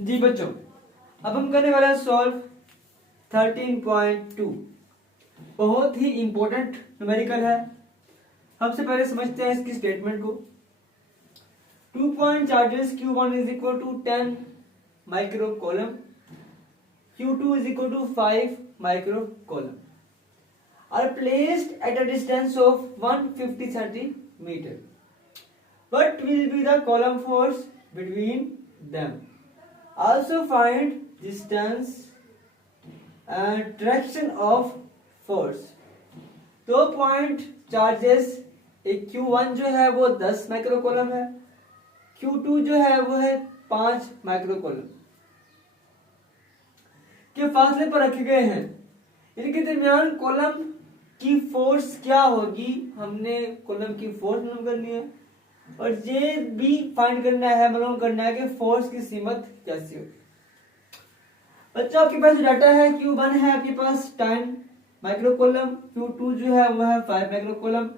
जी बच्चों, अब हम करने वाले हैं सॉल्व 13.2। बहुत ही इंपॉर्टेंट न्यूमेरिकल है। सबसे पहले समझते हैं इसकी स्टेटमेंट को। 2 point charges Q1 is equal to 10 micro coulomb, Q2 is equal to 5 micro coulomb are placed at a distance of 150 centimetre. What will be the column force between them? Also find distance and direction of force. 2 point charges, एक Q1 जो है वो 10 micro column है, Q2 जो है वो है 5 micro column के फासले पर रखे गए हैं। इनके दरमियान कॉलम की फोर्स क्या होगी, हमने कॉलम की फोर्स मालूम करनी है और ये भी फाइंड करना है, मालूम करना है कि फोर्स की सीमत कैसी होगी। बच्चों आपके पास डाटा है, Q1 है आपके पास 10 माइक्रो कॉलम, Q2 जो है वो है 5 माइक्रो कॉलम,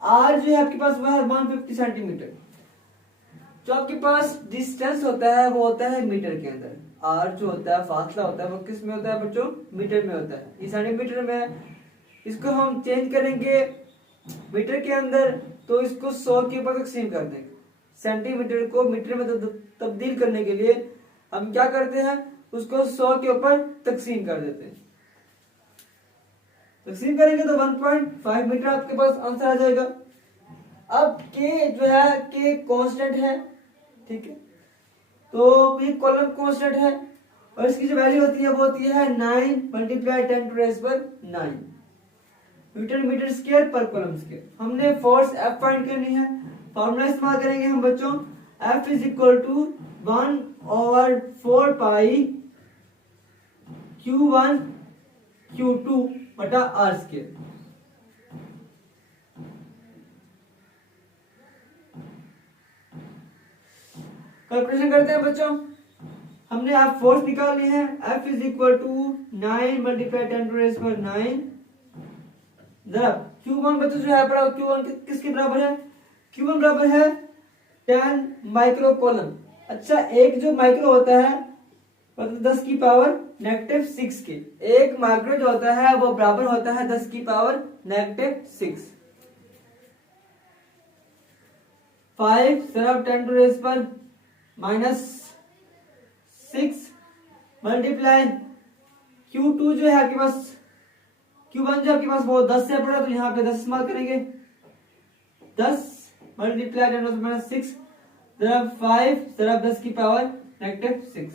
R जो है आपके पास वो है 150 सेंटीमीटर। जो आपके पास डिस्टेंस होता है वो होता है मीटर के अंदर, R जो होता है फासला होता है वो किस में होता है बच्चों, मीटर में होता है। ये सेंटीमीटर में है, इसको हम चेंज करेंगे मीटर के अंदर तो इसको 100 के ऊपर तकसीम कर देंगे। सेंटीमीटर को मीटर में तब्दील करने के लिए हम क्या करते हैं, उसको 100 के ऊपर तकसीम कर देते हैं। तकसीम करेंगे तो 1.5 मीटर आपके पास आंसर आ जाएगा। अब के जो है के कांस्टेंट है, ठीक है, तो ये कॉलम कांस्टेंट है और इसकी जो वैल्यू होती है वो होती है 9 मल्टीप्लाई 10 टू रेज़ पर 9 newton metre square per coulomb square. हमने फोर्स F फाइंड करनी है, फॉर्मूला इस्तेमाल करेंगे हम बच्चों, F is equal to 1/4 pi Q1 Q2 बटा R स्क्वायर। कैलकुलेशन करते हैं बच्चों, हमने आप फोर्स निकालनी है, F is equal to 9 multiply 10 to raise पर 9 जरा Q1 बच्चों जो है बड़ा Q1 किसके बराबर है, Q1 बराबर है 10 माइक्रो कॉलम। अच्छा, एक जो माइक्रो होता है मतलब 10 की पावर नेगेटिव 6 के, एक माइक्रो जो होता है वो बराबर होता है 10 की पावर नेगेटिव 6। 5 जरा 10 टू रेज़ पर -6 मल्टीप्लाई Q2 जो है आपके पास, Q1 जो आपके पास वो 10 से बड़ा तो यहाँ पे 10 इस्तेमाल करेंगे, 10 मल्टीप्लाई 10 माइनस 6 जरा 5 जरा 10 की पावर नेगेटिव 6,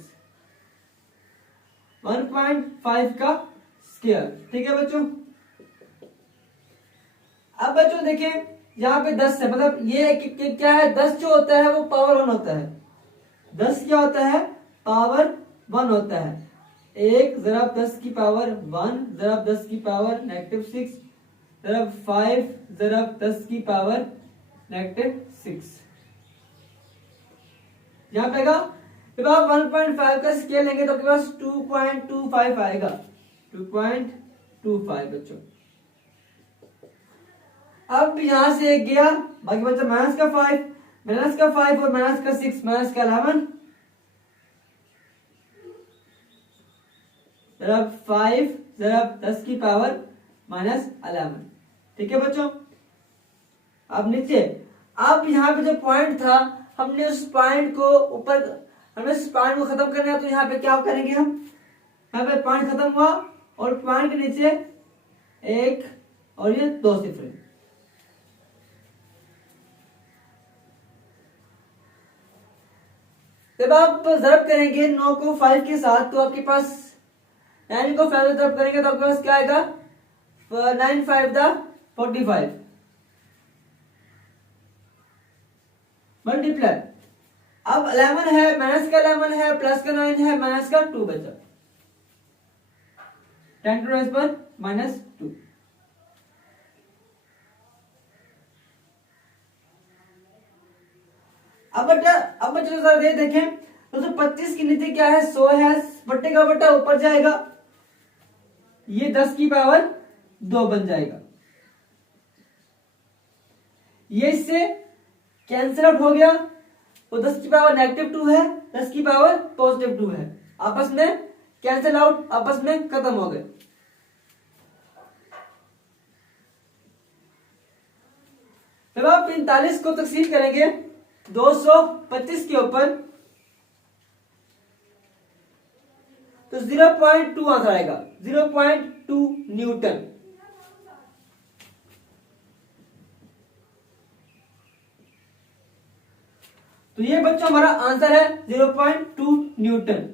1.5 का स्क्वायर। ठीक है बच्चों, अब बच्चों देखें यहाँ पे 10 है, मतलब ये क्या है, 10 जो होता है वो पावर 1 होता है, 10 क्या होता है, पावर 1 होता है। एक जरा 10 की पावर 1 जरा 10 की पावर नेगेटिव 6 जरा 5 जरा 10 की पावर नेगेटिव 6 यहाँ पे आएगा। जब आप 1.5 का स्केल लेंगे तो आपके पास 2.25 आएगा, 2.25 बच्चों। अब यहां से एक गया, बाकी बच्चा माइनस का 5 और माइनस का 6 माइनस का 11 जरा 5 जरा 10 की पावर -11। ठीक है बच्चों, अब नीचे, अब यहाँ पे जो पॉइंट था हमने उस पॉइंट को ऊपर, हमें उस पॉइंट को खत्म करना है तो यहाँ पे क्या करेंगे हम, यहाँ पे पॉइंट खत्म हुआ और पॉइंट के नीचे 1 और ये 2 सिफर। जब आप जरब करेंगे 9 को 5 के साथ तो आपके पास 9 को 5 से जरब करेंगे तो आपके पास क्या आएगा, 9 5 दा 45 मल्टीप्लाई। अब 11 है, माइनस का 11 है, प्लस का 9 है, माइनस का 2 बचा, 10 टू रेज़ पर -2। अब बच्चों जरा देखें तो 25 के नीचे क्या है, 100 है, बट्टे का बट्टा ऊपर जाएगा, ये 10 की पावर 2 बन जाएगा, ये इससे कैंसिल आउट हो गया। वो 10 की पावर -2 है, 10 की पावर +2 है, आपस में कैंसिल आउट, आपस में खत्म हो गए। जब आप 45 को तकसीम करेंगे 225 के ऊपर तो 0.2 आंसर आएगा, 0.2 न्यूटन। तो ये बच्चों हमारा आंसर है 0.2 न्यूटन।